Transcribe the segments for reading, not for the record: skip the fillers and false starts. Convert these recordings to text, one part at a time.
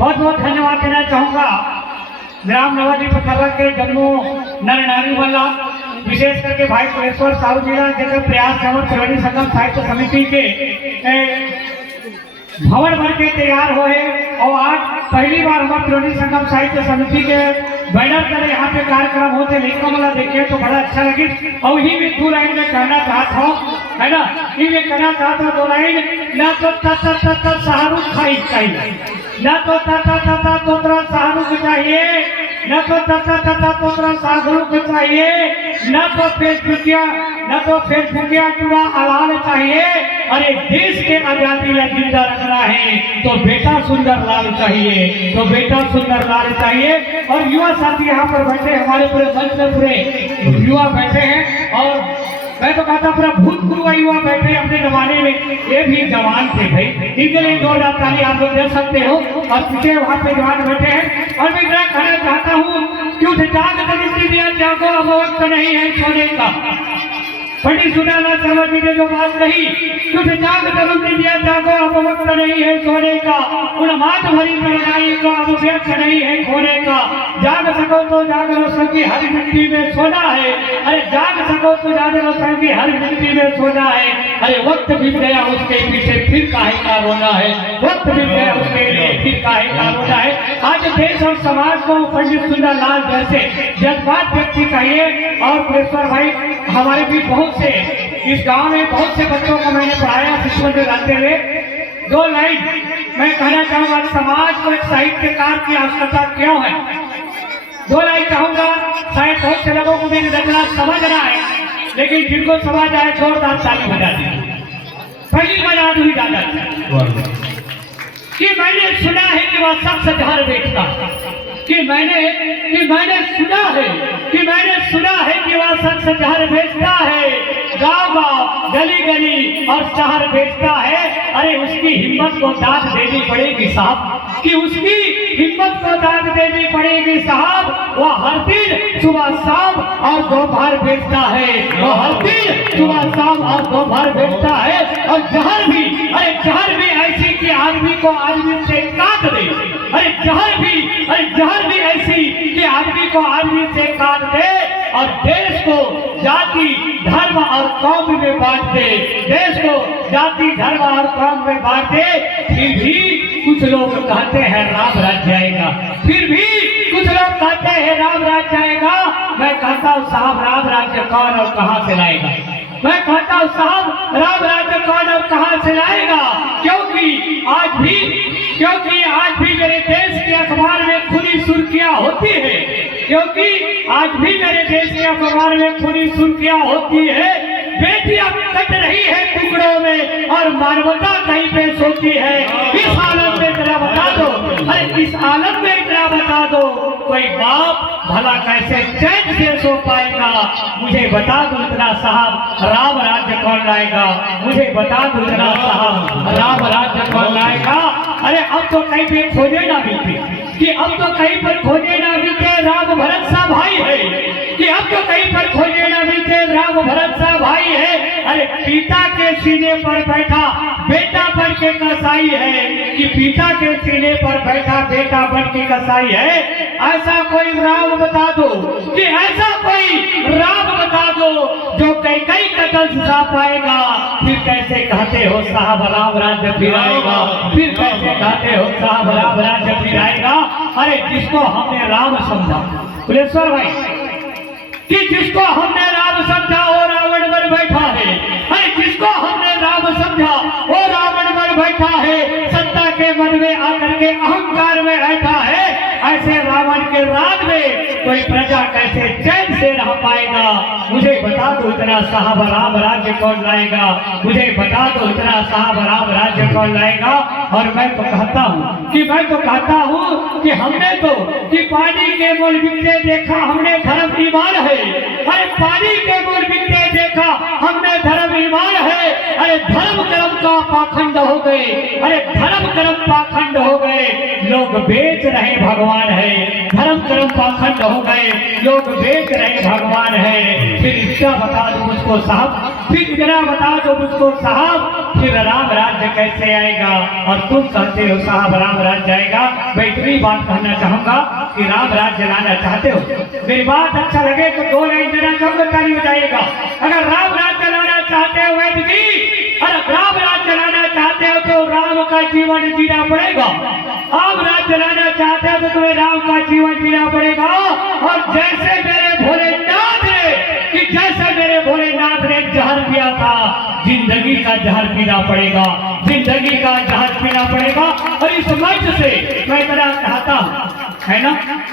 बहुत बहुत धन्यवाद देना चाहूँगा ग्राम नवादीप पथर्रा के जम्मू नर नारी वाला विशेष करके भाई कुलेश्वर साहू जी जगह प्रयास एवं त्रिवेणी संगम साहित्य समिति के भवन बन के तैयार हुए और आज पहली बार हमारे त्रिवेणी संगम साहित्य समिति के बैनर पर यहाँ पे कार्यक्रम होते लिखा वाला देखे तो बड़ा अच्छा लगे। और यही में 2 लाइन में कहना चाहता हूँ, है ना, ये में कहना चाहता हूँ 2 लाइन। ना तो ता शाहरुख खाई चाहिए, ना तो ता तोतरा शाहरुख चाहिए, न तो ता तोतरा शाहरुख चाहिए, न तो फेसबुकिया टूरा अलाल चाहिए। अरे देश के आजादी ला जिंदा रखना है तो बेटा सुंदर लाल चाहिए, तो बेटा सुंदर लाल चाहिए। और युवा साथी यहाँ पर बैठे हमारे पूरे मंच में पूरे युवा बैठे हैं और मैं तो कहता पूरा भूतपूर्व युवा बैठे अपने जमाने में, ये भी जवान थे भाई, इनके लिए 2 ताली आप लोग दे सकते हो। और पीछे वहाँ पे जवान बैठे हैं। और मैं इतना कहना चाहता हूँ कि उठ जाग दृष्टि दिया जागो अब वक्त नहीं है सोने का। पंडित सुनाना शर्मा जी ने जो बात कही, उठ जाग दृष्टि दिया जागो अब वक्त नहीं है सोने का, उन मात भरी लड़ाई का अब व्यर्थ नहीं है खोने का। जाग सको तो जाग लो सबकी हर मिट्टी में सोना है, अरे जाग सको तो जाग लो सबकी हर मिट्टी में सोना है। अरे वक्त बीत गया उसके पीछे फिर काहे का रोना है, वक्त बीत गया उसके लिए फिर काहे का रोना है। आज देश और समाज को पंडित सुंदरलाल जैसे जज्बात व्यक्ति चाहिए। और कुलेश्वर भाई हमारे भी बहुत से इस गांव में बहुत से बच्चों को मैंने पढ़ाया शिशु मंदिर आते हुए। 2 लाइन मैं कहना चाहूँगा, समाज को एक साहित्यकार की आवश्यकता क्यों है। 2 लाइन कहूँगा, शायद बहुत से लोगों को मेरी रचना समझ रहा है, लेकिन जिनको समझ आए जोरदार ताली बजा दी। पहली बजा दूँ दादा कि मैंने सुना है कि वह शख्स जहर बेचता, कि मैंने सुना है कि वह शख्स जहर बेचता है, गाँव गली गली और शहर बेचता है। अरे उसकी हिम्मत को दाद देनी पड़ेगी साहब, कि उसकी हिम्मत को दाद देनी पड़ेगी साहब। वह हर दिन सुबह शाम और दोपहर बेचता है, वह हर दिन सुबह शाम और दोपहर बेचता है। और जहर भी, अरे जहर भी ऐसी कि आदमी को आदमी से काट दे, अरे जहर भी ऐसी कि आदमी को आदमी से काट दे। और देश को जाति धर्म और कौम में बांट दे, देश को जाति धर्म और कौम में बांट दे। फिर भी कुछ लोग कहते हैं राम राज्य आएगा, फिर भी कुछ लोग कहते हैं राम राज्य आएगा। मैं कहता हूँ साहब राम राज्य कौन और कहाँ से लाएगा, मैं कहता हूँ साहब राम राज्य कौन और कहाँ से लाएगा। क्योंकि आज भी मेरे देश के अखबार में खुली सुर्खियां होती है, क्योंकि आज भी मेरे देश के अखबार में खुली सुर्खियां होती है। बेटियां कट रही है टुकड़ों में और मानवता कहीं पे सोती है। इस आलम में इतना बता दो, अरे इस आलम में इतना बता दो, कोई बाप भला कैसे चैन से सो पाएगा। मुझे बता दो इतना साहब राम राज्य कौन लाएगा, मुझे बता दो इतना साहब राम राज्य कौन लाएगा। अरे अब तो कहीं पे खोजे ना मिलते, कि अब तो कहीं पर खोजे ना मिलते राम भरत सा भाई है, कि अब तो कहीं पर खोजे ना मिलते राम भरत सा भाई है। अरे पिता के सीने पर बैठा बेटा बन के कसाई है, कि पिता के सीने पर बैठा बेटा बन के कसाई है। ऐसा कोई राम बता दो, कि ऐसा कोई राम बता दो जो कई कतल सजा पाएगा। फिर कैसे कहते हो साहब राम राज्य फिर आएगा, फिर कैसे कहते हो साहब राम राज्य फिर आएगा। अरे जिसको हमने राम समझा कुलेश्वर भाई, कि जिसको हमने राम समझा वो रावण बन बैठा है। अरे जिसको हमने राम समझा वो रावण बन बैठा है, सत्ता के मन में आकर के अहंकार में बैठा है। ऐसे रावण के राज में कोई प्रजा कैसे चैन से रह पाएगा। मुझे बता दो इतना साहब राम राज्य कौन लाएगा, मुझे बता दो इतना साहब राम राज्य कौन लाएगा। और मैं तो कहता हूँ कि हमने तो कि पानी के मूल बिकते देखा हमने धर्म ईमान है। अरे पानी के मूल बिकते देखा हमने धर्म ईमान है। अरे धर्म कर्म का पाखंड हो गए, अरे धर्म कर्म पाखंड हो गए, लोग बेच रहे भगवान है। धर्म कर्म पाखंड हो गए, लोग बेच रहे भगवान है। फिर क्या बता दूं मुझको साहब, फिर इतना बता दो मुझको साहब, फिर राम राज्य कैसे आएगा? और तुम कहते हो साहब राम राज्य आएगा। मैं इतनी बात कहना चाहूंगा कि राम राज्य लाना चाहते हो, मेरी बात अच्छा लगे तो 2 लाइन देना चाहूंगा, ताली बजाइएगा। अगर राम राज्य लाना चाहते हो वैद्य जी, अगर राम राज्य लाना चाहते हो तो राम का जीवन जीना पड़ेगा। आप राज्य लाना चाहते हो तो तुम्हें राम का जीवन जीना पड़ेगा। और जैसे मेरे भोलेनाथ ने, कि जैसे मेरे भोलेनाथ ने जहर पिया था, जिंदगी का जहर पीना पड़ेगा, जिंदगी का जहर पीना पड़ेगा। और इस मंच से मैं इतना चाहता हूँ, है ना,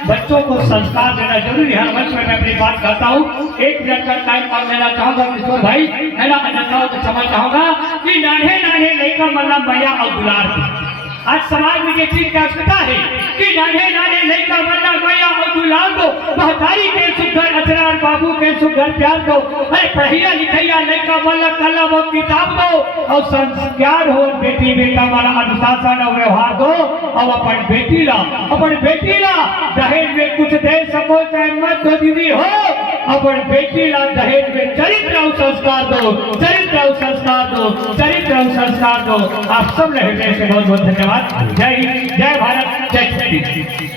बच्चों को संस्कार देना जरूरी है। हर मंच में मैं अपनी बात करता हूँ। 1 मिनट का टाइम और लेना चाहूंगा किशोर भाई, है ना, अन्यथा तो क्षमा चाहूंगा कि नान्हे नान्हे लेकर मतलब मैया और दुलार थी। आज समाज में ये चीज का आवश्यकता है कि नान्हे नान्हे लेकर मतलब मैया और दुलार को, महतारी के सुघर अचरार बाबू के सुघर प्यार दो। अरे पढ़िया लिखैया लेकर मतलब कलम और किताब दो, और संस्कार हो बेटी बेटा वाला अनुशासन और व्यवहार दो। और अपन बेटी ला दहेज में कुछ दे सको चाहे मत दो दीदी हो, अपन बेटी ला दहेज में चरित्र और संस्कार दो, चरित्र और संस्कार दो, चरित्र और संस्कार दो। आप सब रहे से बहुत बहुत धन्यवाद। जय हिंद, जय भारत, जय श्री।